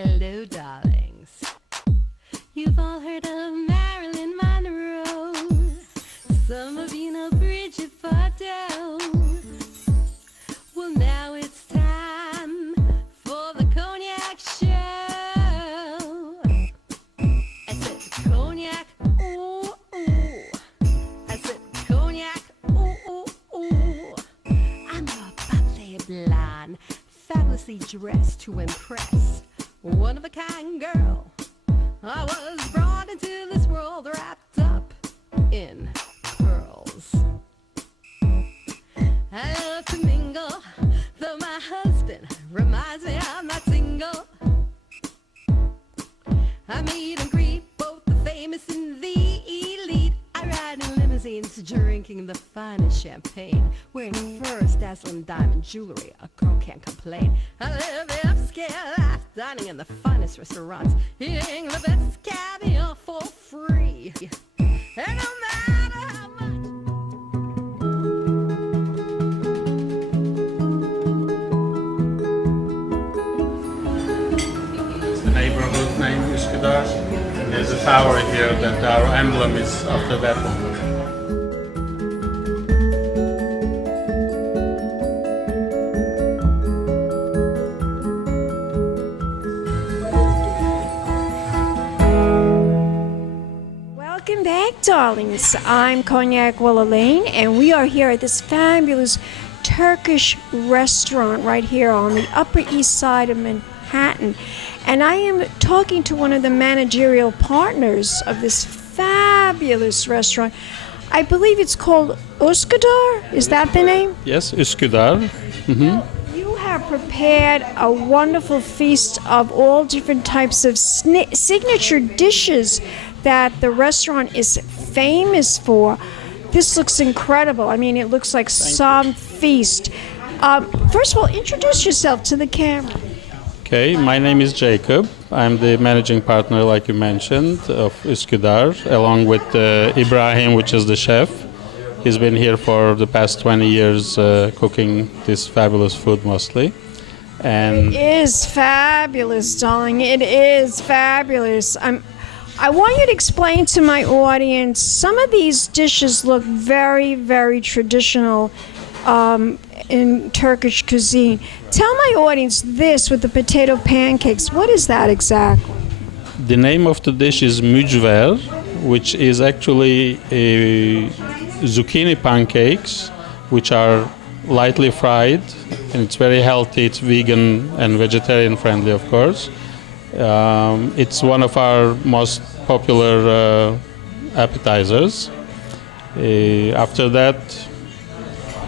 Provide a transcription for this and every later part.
Hello, darlings. You've all heard of Marilyn Monroe. Some of you know Bridget Bardot. Well, now it's time for the Cognac show. I said Cognac, ooh, ooh. I said Cognac, ooh, ooh, ooh. I'm a bubbly blonde, fabulously dressed to impress. One of a kind girl. I was brought into this world wrapped up in pearls. I love to mingle, though my husband reminds me I'm not single. I meet and greet both the famous and the elite. I ride in limousines, drinking the finest champagne, wearing furs, dazzling diamond jewelry. A girl can't complain. I live the upscale life, dining in the finest restaurants, eating the best caviar for free. And no matter how much. It's the neighborhood named Uskadar. There's a tower here that our emblem is after that one. Welcome back, darlings. I'm Cognac Wellerlane, and we are here at this fabulous Turkish restaurant right here on the Upper East Side of Manhattan. And I am talking to one of the managerial partners of this fabulous restaurant. I believe it's called Uskadar. Is that the name? Yes, Uskadar. Now, you have prepared a wonderful feast of all different types of signature dishes that the restaurant is famous for. This looks incredible. I mean, it looks like some feast. First of all, introduce yourself to the camera. Okay, my name is Yakup. I'm the managing partner, like you mentioned, of Uskadar, along with Ibrahim, which is the chef. He's been here for the past 20 years cooking this fabulous food mostly. And It is fabulous, darling. It is fabulous. I want you to explain to my audience, some of these dishes look very, very traditional in Turkish cuisine. Tell my audience this with the potato pancakes. What is that exactly? the name of the dish is mücver, which is actually zucchini pancakes, which are lightly fried, and it's very healthy. It's vegan and vegetarian friendly, of course. It's one of our most popular appetizers. After that,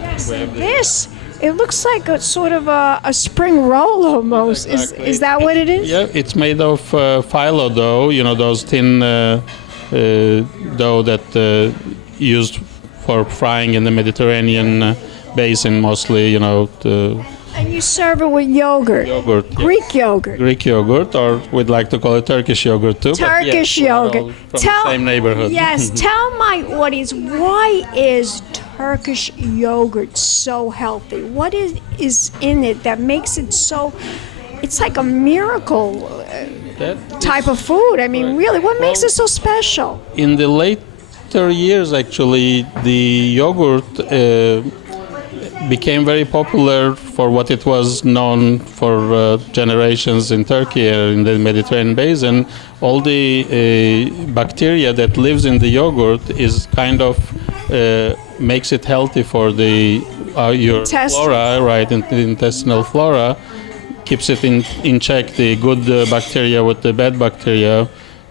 Yes, this, it looks like a sort of a spring roll almost. Exactly. Is that what it is? yeah, it's made of phyllo dough, you know, those thin dough that used for frying in the Mediterranean basin mostly, you know. And you serve it with yogurt. Yogurt. Yeah. Greek yogurt. Greek yogurt, or we'd like to call it Turkish yogurt too. Turkish but yeah, we're yogurt. all from the same neighborhood. Yes, tell my audience, why is Turkish yogurt so healthy? What is in it that makes it so, it's like a miracle That type is- of food. I mean, Right. really, what makes Well, it so special? In the later years, actually, the yogurt became very popular for what it was known for generations in Turkey or in the Mediterranean basin. All the bacteria that lives in the yogurt is kind of makes it healthy for the your Intestines. flora, right? The intestinal flora keeps it in check. The good bacteria with the bad bacteria.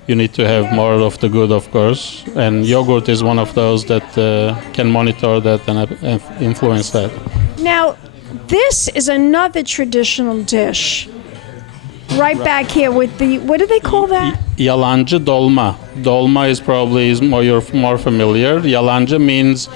You need to have more of the good, of course, and yogurt is one of those that can monitor that and influence that. Now, this is another traditional dish. Right back here with the, what do they call that? Yalancı dolma. Dolma is probably you're more familiar. Yalancı means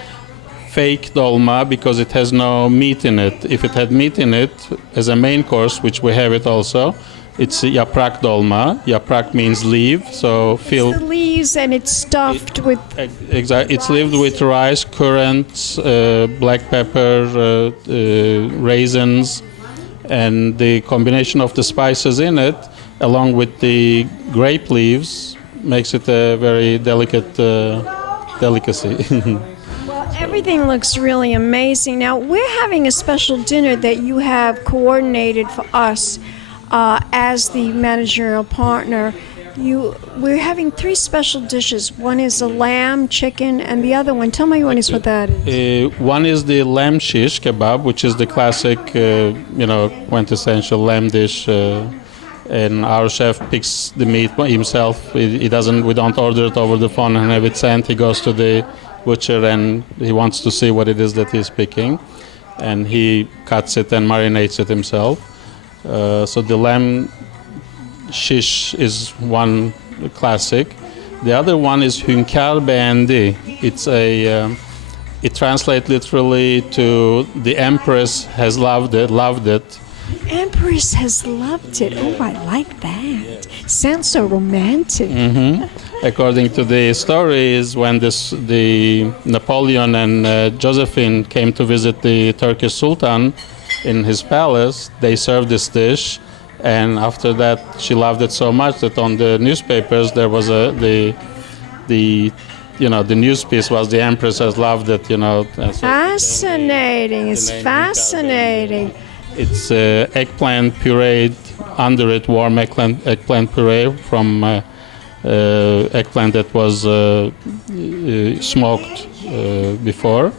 fake dolma because it has no meat in it. If it had meat in it as a main course, which we have it also, it's yaprak dolma. Yaprak means leaf, so feel The leaves, and it's stuffed with exactly. It's lived with rice, currants, black pepper, raisins, and the combination of the spices in it, along with the grape leaves, makes it a very delicate delicacy. Well, everything looks really amazing. Now, we're having a special dinner that you have coordinated for us as the managerial partner. We're having 3 special dishes. One is a lamb, chicken, and the other one, tell my audience what that is. One is the lamb shish kebab, which is the classic, quintessential lamb dish. And our chef picks the meat himself. He doesn't. We don't order it over the phone and have it sent. He goes to the butcher and he wants to see what it is that he's picking, and he cuts it and marinates it himself. So the lamb shish is one classic. The other one is hünkâr beğendi. It translates literally to the Empress has loved it. Empress has loved it. Oh, I like that. Sounds so romantic. According to the story, is when the Napoleon and Josephine came to visit the Turkish Sultan in his palace, they served this dish, and after that she loved it so much that on the newspapers there was the news piece was the Empress has loved it. Fascinating. It's fascinating. It's eggplant pureed, under it warm eggplant puree from eggplant that was smoked before.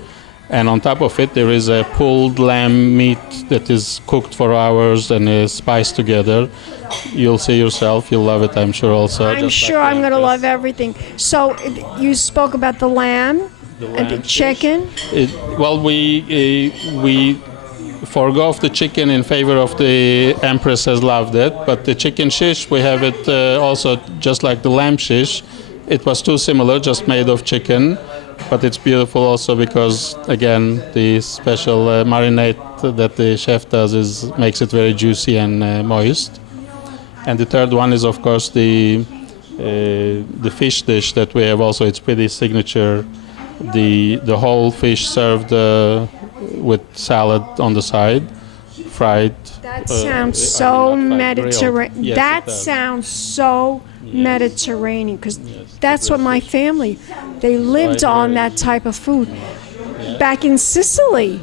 And on top of it there is a pulled lamb meat that is cooked for hours and is spiced together. You'll see yourself, you'll love it, I'm sure also. I'm sure I'm going to love everything. So you spoke about the lamb and the chicken? We forgo of the chicken in favor of the Empress has loved it, but the chicken shish, we have it also just like the lamb shish. It was too similar, just made of chicken, but it's beautiful also because, again, the special marinade that the chef does makes it very juicy and moist. And the third one is, of course, the fish dish that we have also. It's pretty signature. The whole fish served with salad on the side, fried. That sounds so Mediterranean. Yes, that sounds so Mediterranean, because that's what my family, they lived on that type of food. Back in Sicily,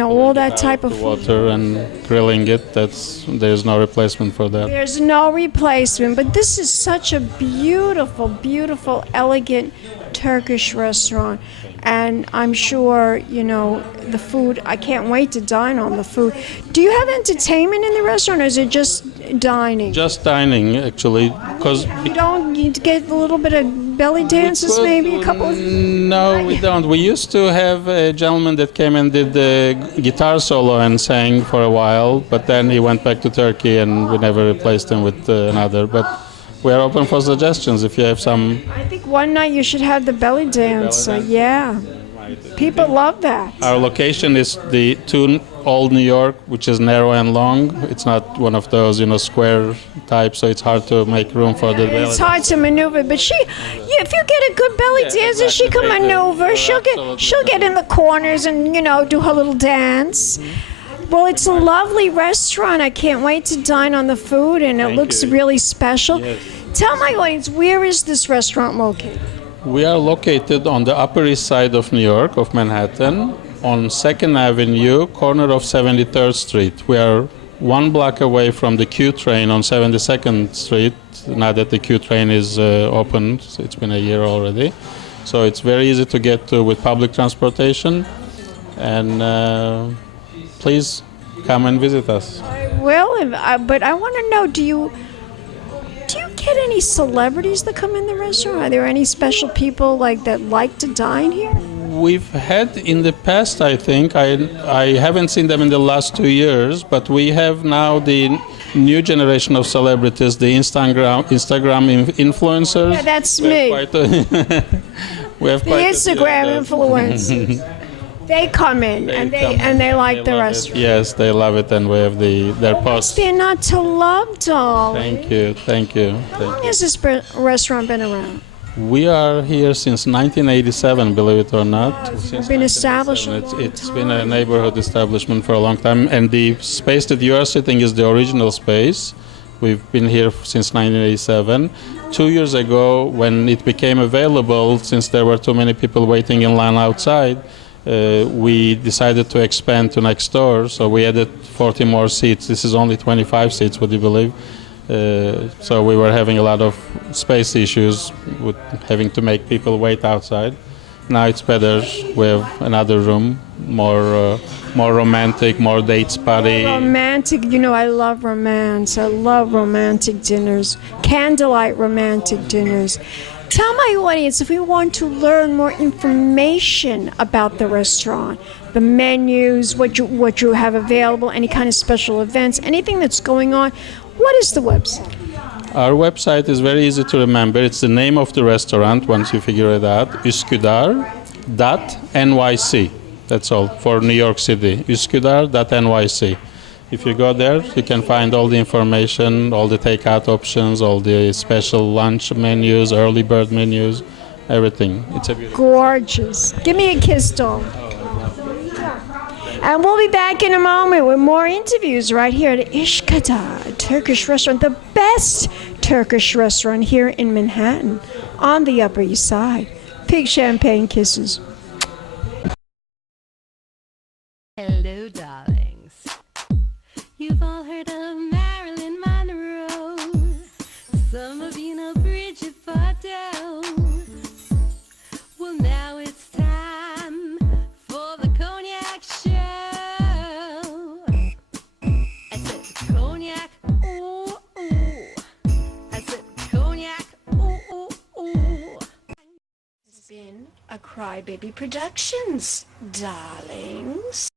all that type of food. Water and grilling it, there's no replacement for that. There's no replacement, but this is such a beautiful, beautiful, elegant Turkish restaurant. And I'm sure, the food, I can't wait to dine on the food. Do you have entertainment in the restaurant, or is it just dining? Just dining, actually, because... You get a little bit of belly dances, maybe a couple? No, we don't. We used to have a gentleman that came and did the guitar solo and sang for a while, but then he went back to Turkey and we never replaced him with another. But we are open for suggestions if you have some. I think one night you should have the belly dance. Yeah. People love that. Our location is the 2 Old New York, which is narrow and long. It's not one of those, square type, so it's hard to make room for the belly. It's hard to maneuver, but if you get a good belly dancer, she can maneuver. She'll get in the corners and do her little dance. Well, it's a lovely restaurant. I can't wait to dine on the food, and it looks really special. Yes. Tell my audience, where is this restaurant located? We are located on the Upper East Side of New York, of Manhattan, on 2nd Avenue, corner of 73rd Street. We are 1 block away from the Q train on 72nd Street, now that the Q train is open. It's been a year already. So it's very easy to get to with public transportation. And please come and visit us. I will, but I want to know, do you get any celebrities that come in the restaurant? Are there any special people that like to dine here? We've had in the past, I think. I haven't seen them in the last 2 years, but we have now the new generation of celebrities, the Instagram influencers. Yeah, that's me. We have the Instagram influencers. They come in and they like the restaurant. Yes, they love it, and we have their posts. They're not to love, darling. Thank you. How long has this restaurant been around? We are here since 1987, believe it or not. It's been established a long It's been a neighborhood establishment for a long time, and the space that you are sitting is the original space. We've been here since 1987. 2 years ago, when it became available, since there were too many people waiting in line outside, we decided to expand to next door, so we added 40 more seats. This is only 25 seats, would you believe? So we were having a lot of space issues with having to make people wait outside. Now it's better. We have another room, more romantic, more dates party. Romantic, you know, I love romance. I love romantic dinners, candlelight romantic dinners. Tell my audience if we want to learn more information about the restaurant, the menus, what you have available, any kind of special events, anything that's going on. What is the website? Our website is very easy to remember. It's the name of the restaurant, once you figure it out, Uskadar.nyc. That's all, for New York City, Uskadar.nyc. If you go there, you can find all the information, all the takeout options, all the special lunch menus, early bird menus, everything. It's a beautiful... Gorgeous. Give me a kiss, doll. And we'll be back in a moment with more interviews right here at Uskadar, Turkish restaurant, the best Turkish restaurant here in Manhattan on the Upper East Side. Pig champagne kisses. Hello, darlings. You've all heard of Marilyn Monroe. Some of you know Bridget Bardot. Well, now it's time for the Cognac show. I said Cognac, ooh, ooh. I said Cognac, ooh, ooh, ooh. It's been a Crybaby Productions, darlings.